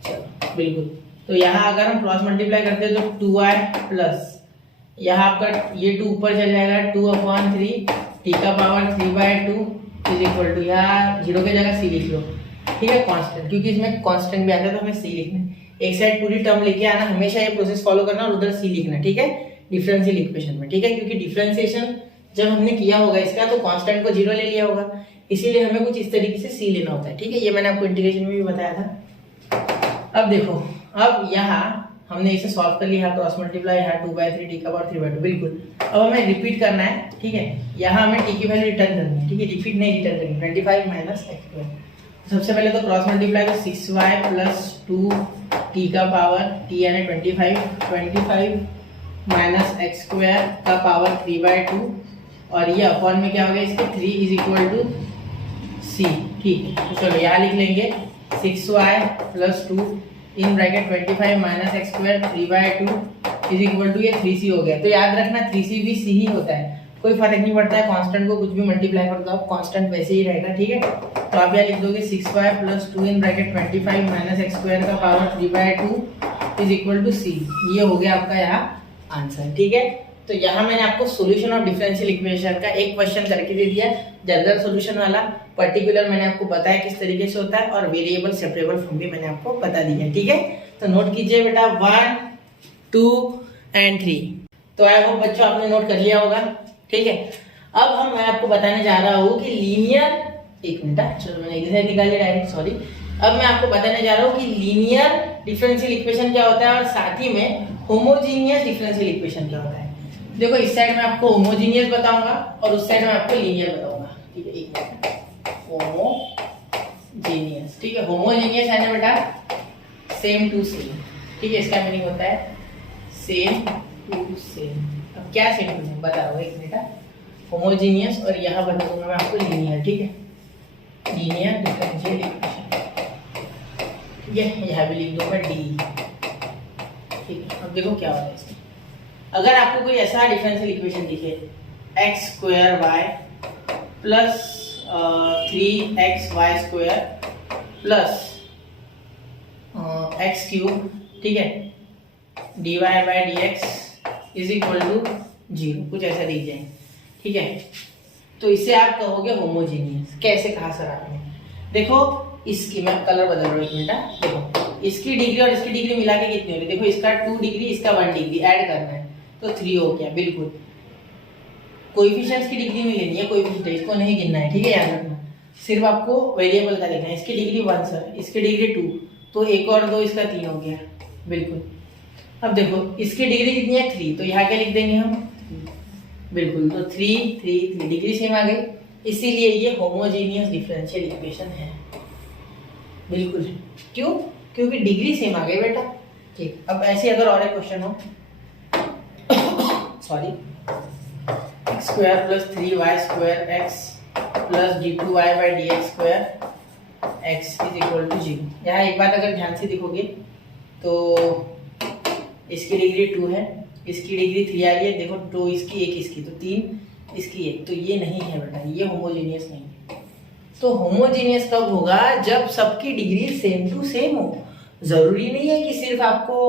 चलो बिल्कुल। तो यहाँ अगर हम क्रॉस मल्टीप्लाई करते हैं तो 2y प्लस यहाँ आपका ये 2 ऊपर चल जाएगा 2/3 t का पावर 3/2 इज इक्वल टू, यहाँ 0 की जगह c लिख लो। ठीक है, कांस्टेंट, क्योंकि इसमें कांस्टेंट भी आता है तो हमें c लिखना है। एक साइड पूरी टर्म लेके आना, हमेशा ये प्रोसेस फॉलो करना, और उधर c लिखना। ठीक है, डिफरेंशियल इक्वेशन में। ठीक है, क्योंकि डिफरेंशिएशन जब हमने किया होगा इसका तो कांस्टेंट को 0 ले लिया होगा, इसीलिए हमें कुछ इस तरीके से c लेना होता है। ठीक है, ये मैंने आपको इंटीग्रेशन में भी बताया था। अब देखो, अब यहाँ हमने इसे सॉल्व कर लिया, क्रॉस मल्टीप्लाई, यहाँ 2/3 t का पावर 3/2। बिल्कुल, अब हमें रिपीट करना है। ठीक है, यहाँ हमें t की वैल्यू रिटर्न करनी है। ठीक है, रिपीट नहीं, रिटर्न करनी है 25 माइनस x²। सबसे पहले तो क्रॉस मल्टीप्लाई, तो 6y प्लस 2 t का पावर t यानी 25 माइनस x² का पावर 3/2, और ये अपॉन में क्या हो गया इसके 3 इज इक्वल टू c। ठीक है, तो चलो यहाँ लिख लेंगे 6y plus 2 in bracket 25 minus x² 3/2 is equal to, ये 3c हो गया। तो याद रखना 3c भी c ही होता है, कोई फर्क नहीं पड़ता है, कांस्टेंट को कुछ भी मल्टीप्लाई कर दो आप, कांस्टेंट वैसे ही रहेगा। ठीक है, तो आप यहाँ लिख दोगे 6y plus 2 in bracket 25 minus x² का power 3/2 is equal to c। ये हो गया आपका यहाँ आंसर। ठीक है, तो यहाँ मैंने आपको सॉल्यूशन ऑफ डिफरेंशियल इक्वेशन का एक क्वेश्चन करके दे दिया, जनरल सॉल्यूशन वाला। पर्टिकुलर मैंने आपको बताया किस तरीके से होता है, और वेरिएबल सेपरेबल फॉर्म भी मैंने आपको बता दिया। ठीक है, तो नोट कीजिए बेटा 1, 2 एंड 3। तो आई होप बच्चों आपने नोट कर लिया होगा। ठीक है, अब मैं आपको बताने जा रहा हूँ कि लीनियर, एक मिनट, चलो मैंने इधर निकाल लिया डायरेक्ट, सॉरी। अब मैं आपको बताने जा रहा हूँ कि लीनियर डिफरेंशियल इक्वेशन क्या होता है, और साथ ही में होमोजीनियस डिफरेंशियल इक्वेशन क्या होता है। देखो, इस साइड में आपको होमोजीनियस बताऊंगा और उस साइड में आपको लीनियर बताऊंगा। ठीक है, एक मिनट, होमोजीनियस। ठीक है, होमोजीनियस है ना बेटा, सेम टू सेम। ठीक है, इसका मीनिंग होता है सेम टू सेम। अब क्या सेम टू सेम बता रहा हूँ, एक मिनट। होमोजीनियस, और यहाँ बता दूंगा मैं आपको लीनियर। ठीक है, लीनियर डिफरेंशियल इक्वेशन। ठीक है, यहाँ भी लिख दूंगा डी। ठीक है, अब देखो क्या होता है इसमें। अगर आपको कोई ऐसा डिफरेंशियल इक्वेशन दिखे, x² plus 3xy² plus x³ ठीक है, dy/dx इज इक्वल टू 0, कुछ ऐसा दिख जाए। ठीक है, तो इसे आप कहोगे होमोजीनियस। कैसे कहा सर आपने? देखो, इसकी मैं कलर बदल रहा हूँ एक मिनट। देखो, इसकी डिग्री और इसकी डिग्री मिला के कितनी हो रही है? देखो, इसका 2 डिग्री, इसका 1 डिग्री ऐड करना है तो 3 हो गया। बिल्कुल, कोएफिशिएंट्स की डिग्री नहीं लेनी है, कोएफिशिएंट इसको नहीं गिनना है। ठीक है, याद रखना, सिर्फ आपको वेरिएबल का देखना है। इसकी डिग्री 1 सर, इसकी डिग्री 2, तो 1 और 2 इसका 3 हो गया। बिल्कुल, अब देखो इसकी डिग्री कितनी है 3, तो यहाँ क्या लिख देंगे हम? बिल्कुल, तो 3 डिग्री सेम आ गई, इसीलिए ये होमोजीनियस डिफरेंशियल इक्वेशन है। बिल्कुल, क्यों? क्योंकि डिग्री सेम आ गई बेटा। ठीक, अब ऐसे अगर और एक क्वेश्चन हो, sorry, x² plus 3y² x plus d2y/dx² x is equal to 0। यहाँ एक बात अगर ध्यान से देखोगे तो इसकी डिग्री 2 है, इसकी डिग्री 3 आ रही है। देखो, 2 इसकी, 1 इसकी, तो 3 इसकी 1, तो ये नहीं है बेटा, ये होमोजीनियस नहीं है। तो होमोजीनियस कब होगा? जब सबकी डिग्री सेम टू सेम हो। जरूरी नहीं है कि सिर्फ आपको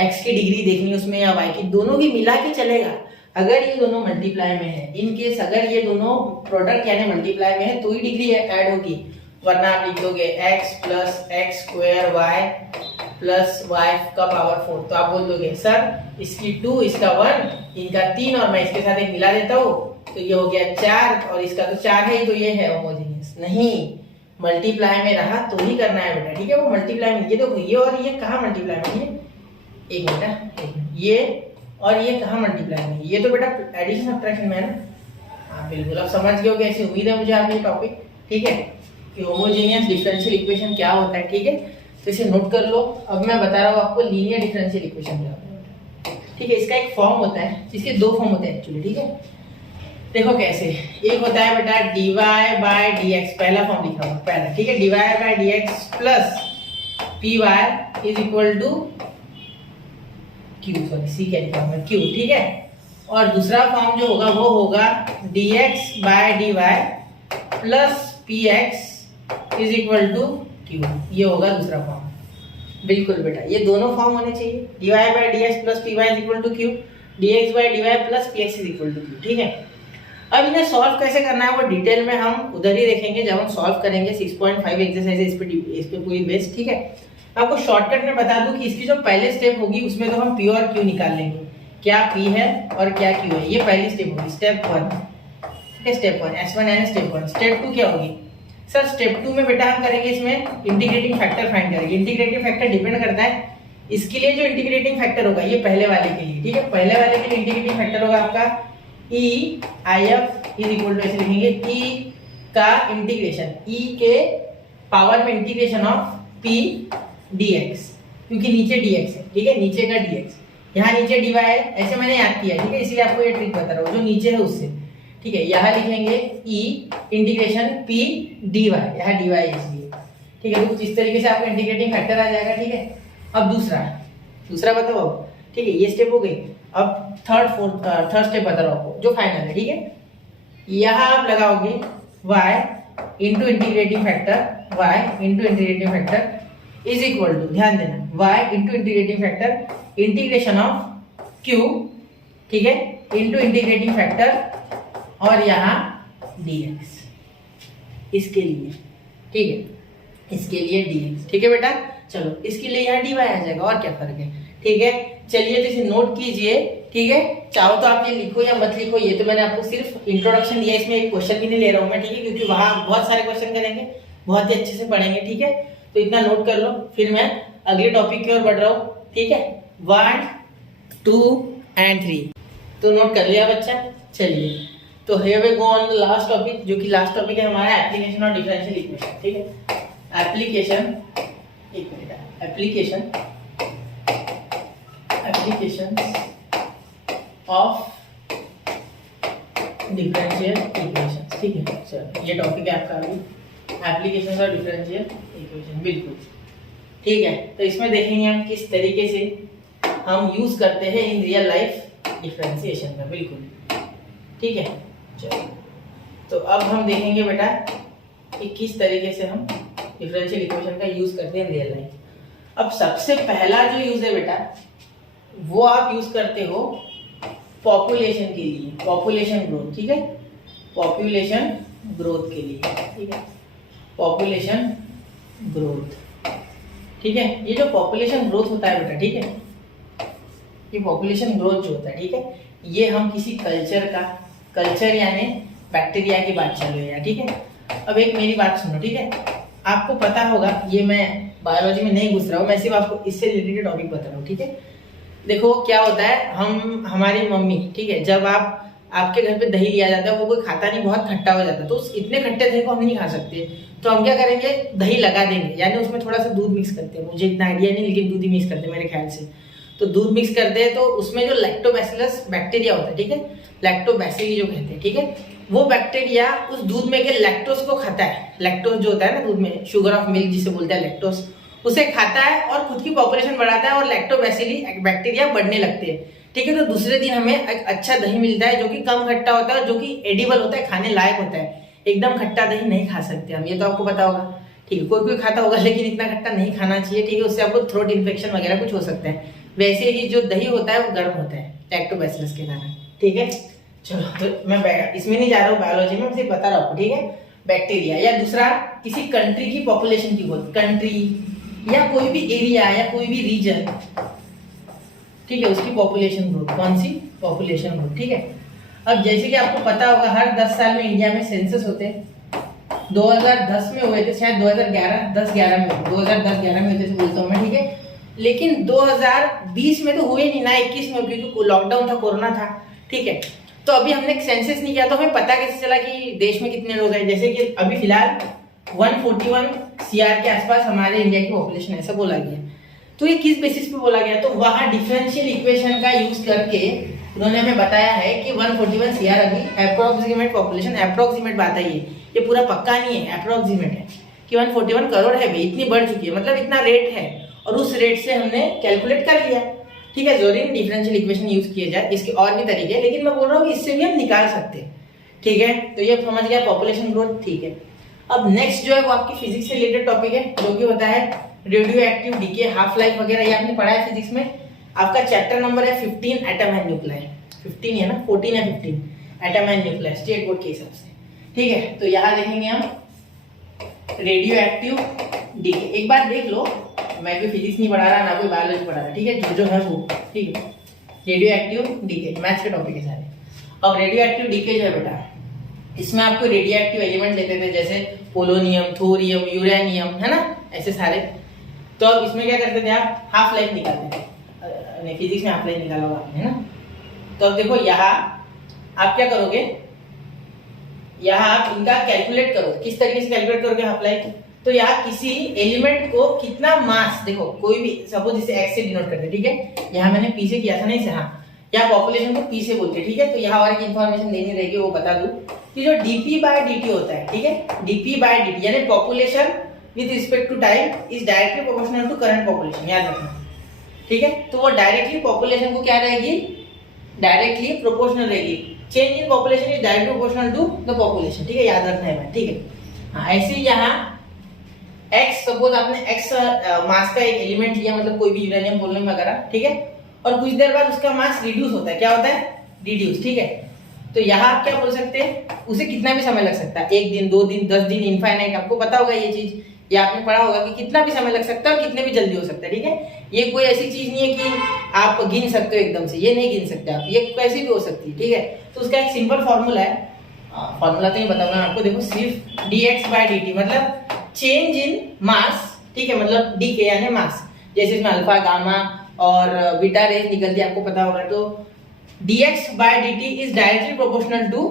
एक्स की डिग्री देखनी है उसमें या वाई की, दोनों की मिला के चलेगा। अगर ये दोनों मल्टीप्लाई में है, इन केस अगर ये दोनों प्रोडक्ट यानी मल्टीप्लाई में है तो ही डिग्री ऐड होगी, वरना आप लिख दोगे x plus x square y plus y का पावर 4। तो आप बोल दोगे सर इसकी 2, इसका 1, इनका 3 और मैं इसके साथ एक मिला देता हूँ तो ये हो गया 4 और इसका तो 4 है तो ये है होमोजीनियस। नहीं, मल्टीप्लाई में रहा तो ही करना है बेटा, ठीक है। वो मल्टीप्लाई में, ये देखो ये और ये कहाँ मल्टीप्लाई में है? एक मिनट, ये और ये कहाँ मल्टीप्लाई में? ये तो बेटा एडिशन सब्ट्रैक्शन में है ना। हाँ बिल्कुल, अब समझ गए हो कैसे, उम्मीद है मुझे आप ये टॉपिक, ठीक है, कि होमोजेनियस डिफरेंशियल इक्वेशन क्या होता है, ठीक है। तो इसे नोट कर लो। अब मैं बता रहा हूँ आपको लीनियर डिफरेंशियल इक्वेशन क्या होता है, ठीक है। इसका एक फॉर्म होता है, इसके दो फॉर्म होते हैं एक्चुअली, ठीक है। देखो कैसे, एक होता है बेटा dy बाय dx, पहला फॉर्म लिखा हुआ पहला, ठीक है, dy by dx plus py is equal to q, sorry see क्या लिखा हुआ q, ठीक है। और दूसरा फॉर्म जो होगा वो होगा dx by dy plus px is equal to q, ये होगा दूसरा फॉर्म। बिल्कुल बेटा, ये दोनों फॉर्म होने चाहिए, dy by dx plus py is equal to q, dx by dy plus px is equal to q, ठीक है। अब इन्हें सॉल्व कैसे करना है वो डिटेल में हम उधर ही देखेंगे जब हम सॉल्व करेंगे 6.5 एक्सरसाइज इस पे पूरी बेस, ठीक है। आपको शॉर्टकट में बता दूं कि इसकी जो पहले स्टेप होगी उसमें तो हम p और q निकाल लेंगे, क्या p है और क्या q है, ये पहली स्टेप होगी, स्टेप 1, ठीक है। Step 1 S1 step 1। स्टेप 2 क्या होगी सर? स्टेप 2 में बेटा हम करेंगे इसमें इंटीग्रेटिंग फैक्टर फाइंड करेंगे। इंटीग्रेटिंग फैक्टर डिपेंड करता है, इसके लिए जो इंटीग्रेटिंग फैक्टर होगा ये पहले वाले के लिए, ठीक है, पहले वाले के लिए इंटीग्रेटिंग फैक्टर होगा आपका e if is equal to, ऐसे लिखेंगे e का इंटीग्रेशन, e के पावर में इंटीग्रेशन ऑफ p dx, क्योंकि नीचे dx है, ठीक है, नीचे का dx, यहाँ नीचे dy है, ऐसे मैंने याद किया, ठीक है, इसलिए आपको ये ट्रिक बता रहा हूँ, जो नीचे है उससे, ठीक है। यहाँ लिखेंगे e इंटीग्रेशन p dy, यहाँ dy है इसलिए, ठीक है। तो इस तरीके से आपका इंटीग्रेटिंग फैक्टर आ जाएगा, ठीक है। अब दूसरा बताओ, ठीक है, ये स्टेप हो गई। अब थर्ड स्टेप बता रहा हूँ आपको, जो फाइनल है, ठीक है। यहाँ आप लगाओगे y into integrating factor is equal to, ध्यान देना, y into integrating factor integration of q, ठीक है, इंटू इंटीग्रेटिंग फैक्टर और यहाँ dx, इसके लिए, ठीक है, इसके लिए dx, ठीक है बेटा। चलो इसके लिए यहाँ dy आ जाएगा, और क्या फर्क है, ठीक है। चलिए तो इसे नोट कीजिए, ठीक है। चाहो तो आप ये लिखो या मत लिखो, ये तो मैंने आपको सिर्फ इंट्रोडक्शन दिया, इसमें एक क्वेश्चन भी नहीं ले रहा हूँ मैं, ठीक है, क्योंकि वहां बहुत सारे क्वेश्चन करेंगे, बहुत ही अच्छे से पढ़ेंगे, ठीक है। तो इतना नोट कर लो, फिर मैं अगले टॉपिक की ओर बढ़ रहा हूँ, ठीक है। 1 2 and 3 तो नोट कर लिया बच्चा। चलिए तो here we go on the last topic, जो कि लास्ट टॉपिक है हमारा एप्लीकेशन और डिफरेंशियल इक्वेशन, ठीक है। एप्लीकेशन, एक minute, application of differential equation, ठीक है। चलो ये टॉपिक है आपका अभी, एप्लीकेशन और डिफरेंशियल इक्वेशन, बिल्कुल, ठीक है। तो इसमें देखेंगे हम किस तरीके से हम यूज करते हैं इन रियल लाइफ डिफरेंशिएशन का, बिल्कुल, ठीक है। चलो तो अब हम देखेंगे बेटा कि किस तरीके से हम डिफरेंशियल इक्वेशन का यूज करते हैं इन रियल लाइफ। अब सबसे पहला जो यूज है बेटा वो आप यूज करते हो पॉपुलेशन के लिए, पॉपुलेशन ग्रोथ, ठीक है, पॉपुलेशन ग्रोथ के लिए, ठीक है, पॉपुलेशन ग्रोथ, ठीक है। ये जो पॉपुलेशन ग्रोथ होता है बेटा, ठीक है, ये पॉपुलेशन ग्रोथ जो होता है, ठीक है, ये हम किसी कल्चर यानी बैक्टीरिया की बात चल रही है, ठीक है। अब एक मेरी बात सुनो, ठीक है, आपको पता होगा, ये मैं बायोलॉजी में नहीं घुस रहा हूँ, मैं सिर्फ आपको इससे रिलेटेड टॉपिक बता रहा हूँ, ठीक है। देखो क्या होता है, हमारी मम्मी, ठीक है, जब आपके घर पे दही लिया जाता है, वो कोई खाता नहीं, बहुत खट्टा हो जाता है, तो इतने खट्टे दही को हम नहीं खा सकते, तो हम क्या करेंगे, दही लगा देंगे, यानी उसमें थोड़ा सा दूध मिक्स करते हैं, मुझे इतना आइडिया नहीं, लेकिन दूध ही मिक्स करते हैं मेरे ख्याल से। तो दूध मिक्स करते हैं तो उसमें जो लैक्टोबैसिलस बैक्टीरिया होता है, ठीक है, लैक्टोबैसिली जो कहते हैं, ठीक है, वो बैक्टीरिया उस दूध में के लैक्टोज को खाता है। लैक्टोज जो होता है ना दूध में, शुगर ऑफ मिल्क जिसे बोलते हैं लैक्टोज, उसे खाता है और खुद की पॉपुलेशन बढ़ाता है और लैक्टोबैसिली बैक्टीरिया बढ़ने लगते हैं, ठीक है। तो दूसरे दिन हमें एक अच्छा दही मिलता है जो कि कम खट्टा होता है और जो कि एडिबल होता है, खाने लायक होता है। एकदम खट्टा दही नहीं खा सकते हम, ये तो आपको पता होगा। ठीक है, कोई कोई खाता होगा लेकिन इतना खट्टा नहीं खाना चाहिए। ठीक है, उससे आपको थ्रोट इन्फेक्शन वगैरह कुछ हो सकता है। वैसे ही जो दही होता है वो गर्म होता है लैक्टोबैसिलस के कारण। ठीक है, चलो तो मैं इसमें नहीं जा रहा हूँ बायोलॉजी में, सिर्फ बता रहा हूँ। ठीक है, बैक्टीरिया या दूसरा किसी कंट्री की पॉपुलेशन की ग्रोथ, कंट्री या कोई भी एरिया या कोई भी रीजन, ठीक है, उसकी पॉपुलेशन ग्रोथ। कौन सी? Population growth. ठीक है, अब जैसे कि आपको पता होगा हर 10 साल में इंडिया में सेंसस होते हैं। 2010 में हुए थे, शायद 2011 में हुए थे बोलता हूँ मैं। ठीक है, लेकिन 2020 में तो हुए नहीं ना, 21 में, क्योंकि लॉकडाउन था, कोरोना था। ठीक है, तो अभी हमने सेंसस नहीं किया तो हमें पता कैसे चला कि देश में कितने लोग हैं। जैसे कि अभी फिलहाल 141 CR के आसपास हमारे इंडिया की पॉपुलेशन, ऐसा बोला गया। तो ये किस बेसिस पे बोला गया? तो वहां डिफरेंशियल इक्वेशन का यूज करके उन्होंने हमें बताया है कि 141 CR अभी अप्रोक्सीमेट पॉपुलेशन, अप्रोक्सीमेट बात है ये पूरा पक्का नहीं है, अप्रोक्सीमेट है कि 141 करोड़ है भाई, इतनी बढ़ चुकी है, मतलब इतना रेट है, और उस रेट से हमने कैलकुलेट कर लिया। ठीक है, जरूरी डिफरेंशियल इक्वेशन यूज किए जाए, इसके और भी तरीके हैं, लेकिन मैं बोल रहा हूँ इससे भी हम निकाल सकते हैं। ठीक है, तो ये समझ गया पॉपुलेशन ग्रोथ। ठीक है, अब नेक्स्ट जो है वो आपकी फिजिक्स से रिलेटेड टॉपिक है, जो कि होता है radioactive decay, half life वगैरह। ये आपने पढ़ा है फिजिक्स में। आपका चैप्टर नंबर है 15 एटम एंड न्यूक्लियाई। 15 है ना, 14 या 15 atom and nuclei state board के हिसाब से। ठीक है, तो यहाँ देखेंगे हम रेडियो एक्टिव डीके। एक बार देख लो, मैं कोई फिजिक्स नहीं पढ़ा रहा, ना कोई बायोलॉजी पढ़ा रहा। ठीक है, जो है वो। ठीक है, रेडियो एक्टिव डीके मैथ्स के टॉपिक है सारे। अब रेडियो एक्टिव डीके जो है बेटा, इसमें आपको रेडियो एक्टिव एलिमेंट लेते थे, जैसे पोलोनियम, थोरियम, यूरेनियम, है ना, ऐसे सारे। तो अब इसमें क्या करते थे आप? हाफ लाइफ निकालते थे। फिजिक्स में हाफ लाइफ निकाला होगा आपने, है ना। तो अब देखो यहाँ आप क्या करोगे, यहाँ आप इनका कैलकुलेट करोगे। किस तरीके से कैलकुलेट करोगे हाफ लाइफ? तो यहाँ किसी एलिमेंट को कितना मास, देखो कोई भी सपोज इसे x से डिनोट करते हैं। ठीक है, यहाँ मैंने p से किया था ना इसे, हाँ, यहाँ पॉपुलेशन को p से बोलते हैं। ठीक है, तो यहाँ और एक इन्फॉर्मेशन देनी रहेगी, वो बता दूं कि जो dp/dt होता है, ठीक है, dp/dt यानी population with respect to time is directly proportional to current population, याद रखना। ठीक है, तो वो डायरेक्टली पॉपुलेशन को क्या रहेगी? डायरेक्टली प्रोपोर्शनल रहेगी। Change in population is directly proportional to the population. ठीक है, याद रखना है। ठीक है, हाँ, ऐसे ही यहाँ x, सपोज आपने x मास का एक एलिमेंट लिया, मतलब कोई भी यूरेनियम, पोलोनियम वगैरह। ठीक है, और कुछ देर बाद उसका मास रिड्यूस होता है। क्या होता है? रिड्यूस। ठीक है, तो यहाँ आप क्या बोल सकते हैं? उसे कितना भी समय लग सकता है, 1 दिन, 2 दिन, 10 दिन, इनफाइनाइट। आपको पता होगा ये चीज, ये आपने पढ़ा होगा कि कितना भी समय लग सकता है और कितने भी जल्दी हो सकता है। ठीक है, ये कोई ऐसी चीज नहीं है कि आप गिन सकते हो एकदम से, ये नहीं गिन सकते आप, ये कैसे भी हो सकती है। ठीक है, तो उसका एक सिंपल फॉर्मूला है, फॉर्मूला तो नहीं बताऊंगा आपको। देखो, सिर्फ dx/dt मतलब चेंज इन मास। ठीक है, मतलब डी के यानी मास, जैसे इसमें अल्फा, गामा और बीटा रेज निकलती है, आपको पता होगा। तो dx/dt is directly proportional to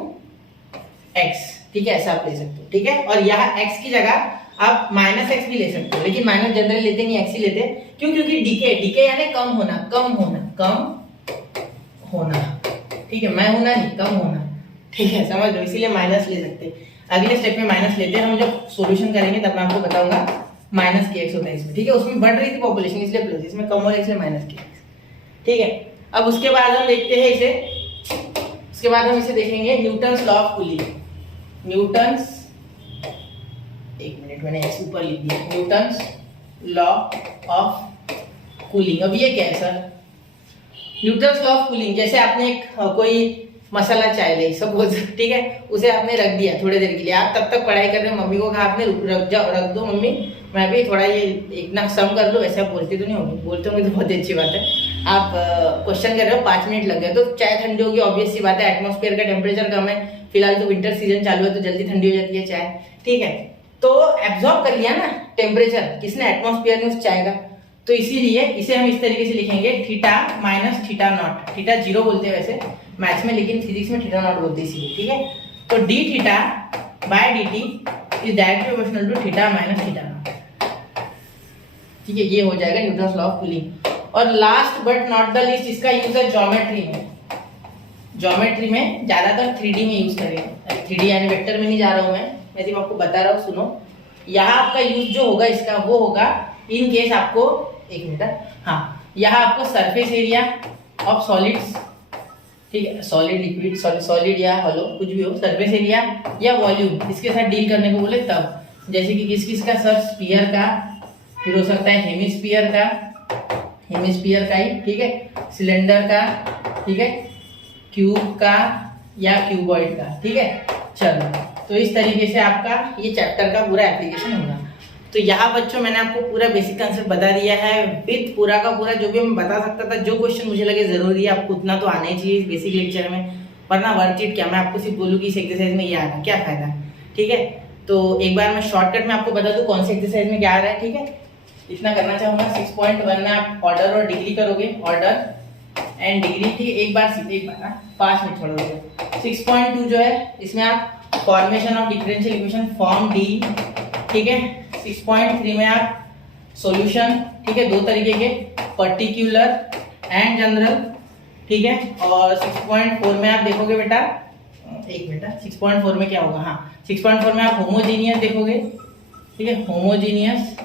x। ठीक है, ऐसा आप ले सकते हो। ठीक है, और यहाँ x की जगह आप -x भी ले सकते हो, लेकिन माइनस जनरली लेते नहीं, x ही लेते। क्यों? क्योंकि डीके यानी कम होना, कम होना। ठीक है, मैं होना नहीं, कम होना। ठीक है, समझ लो, इसीलिए माइनस ले सकते हैं। अगले स्टेप में माइनस लेते हैं हम, जब सॉल्यूशन करेंगे तब मैं आपको बताऊंगा -kx होता है इसमें। ठीक है, उसमें बढ़ रही थी पॉपुलेशन इसलिए प्लस, इसमें कम हो रही है इसलिए -kx। ठीक है, अब उसके बाद हम देखते हैं इसे, उसके बाद हम इसे देखेंगे Newton's law of cooling. Newton's, एक मिनट, मैंने ऐसे ऊपर लिख दिया, न्यूटन्स लॉ ऑफ कूलिंग। अब ये क्या है sir? Newton's law of cooling, जैसे आपने एक कोई मसाला चाय ली सपोज, ठीक है, उसे आपने रख दिया थोड़ी देर के लिए। आप तब तक पढ़ाई कर रहे हो, मम्मी को कहा आपने रख दो मम्मी, मैं भी थोड़ा ये इतना सम कर लो। वैसे आप बोलते तो नहीं होंगे, बोलते होंगे तो बहुत अच्छी बात है। आप क्वेश्चन कर रहे हो, 5 मिनट लग गए तो चाय ठंडी होगी, ऑब्वियस सी बात है। एटमॉस्फेयर का टेम्परेचर कम है, फिलहाल तो विंटर सीजन चालू है तो जल्दी ठंडी हो जाती है चाय। ठीक है, तो एब्जॉर्ब कर लिया ना टेम्परेचर किसने? एटमॉस्फेयर ने उस चाय का। तो इसीलिए इसे हम इस तरीके से लिखेंगे, theta minus theta not. Theta 0 बोलते हैं वैसे मैथ्स में, लेकिन फिजिक्स में थीटा नॉट बोलते हैं इसीलिए। ठीक है, तो d theta by d t is directly proportional to theta minus theta naught. ठीक है, ये हो जाएगा न्यूटन्स लॉ ऑफ कूलिंग। और last but not the least, इसका यूज है ज्योमेट्री में। ज्योमेट्री में ज्यादातर 3D में यूज करेंगे। 3D यानी वेक्टर में नहीं जा रहा हूं मैं सिर्फ आपको बता रहा हूँ। सुनो, यहाँ आपका यूज जो होगा इसका वो होगा इन केस आपको, एक मिनट, हाँ, यहाँ आपको सरफेस एरिया ऑफ सॉलिड्स ठीक है, सॉलिड लिक्विड सॉलिड या हॉलो कुछ भी हो, सरफेस एरिया या वॉल्यूम इसके साथ डील करने को बोले तब। जैसे कि किस किस का सर, स्फीयर का, फिर हो सकता है हेमिस्फीयर का ही, ठीक है, सिलेंडर का, ठीक है, क्यूब का या क्यूबॉइड का, ठीक है। चलो, तो इस तरीके से आपका ये चैप्टर का पूरा एप्लीकेशन होगा। तो यहाँ बच्चों मैंने आपको पूरा बेसिक कंसेप्ट बता दिया है विद पूरा का पूरा जो भी मैं बता सकता था। जो क्वेश्चन मुझे लगे जरूरी है आपको उतना तो आना ही चाहिए बेसिक लेक्चर में, वरना वर्कशीट क्या, मैं आपको सिर्फ बोलूँ कि इस एक्सरसाइज में ये आ रहा है, क्या फायदा, ठीक है। तो एक बार मैं शॉर्टकट में आपको बता दूं कौन सी एक्सरसाइज में क्या आ रहा है, ठीक है। इतना करना चाहूंगा, 6.1 में आप ऑर्डर और डिग्री करोगे, ऑर्डर एंड डिग्री, ठीक है। एक बार 5 मिनट छोड़ोगे। 6.2 जो है इसमें आप formation of differential equation form D, ठीक है। 6.3 में आप सॉल्यूशन, ठीक है, 2 तरीके के, पर्टिकुलर एंड जनरल, ठीक है। और 6.4 में आप देखोगे बेटा, 6.4 में क्या होगा, हाँ 6.4 में आप होमोजीनियस देखोगे, ठीक है, होमोजीनियस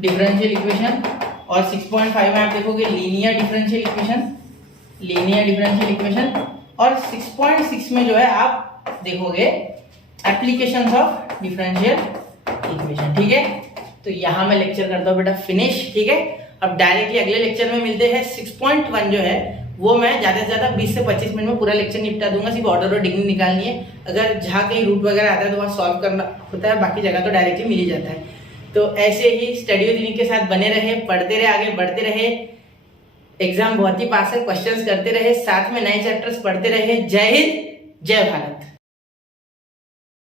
डिफरेंशियल इक्वेशन। और 6.5 में आप देखोगे लीनियर डिफरेंशियल इक्वेशन। और 6.6 में जो है आप देखोगे एप्लीकेशंस ऑफ डिफरेंशियल इक्वेशन, ठीक है। तो यहाँ मैं लेक्चर करता हूँ बेटा फिनिश, ठीक है। अब डायरेक्टली अगले लेक्चर में मिलते हैं। 6.1 जो है वो मैं ज़्यादा से ज़्यादा 20 से 25 मिनट में पूरा लेक्चर निपटा दूंगा। सिर्फ ऑर्डर और डिग्री निकालनी है। अगर जहाँ कहीं रूट वगैरह आता है तो वहाँ सॉल्व करना होता है, बाकी जगह तो डायरेक्टली मिल ही जाता है। तो ऐसे ही स्टडी विद यूनिक के साथ बने रहे, पढ़ते रहे, आगे बढ़ते रहे, एग्जाम बहुत ही पास है, क्वेश्चंस करते रहे, साथ में नए चैप्टर्स पढ़ते रहे। जय हिंद, जय भारत।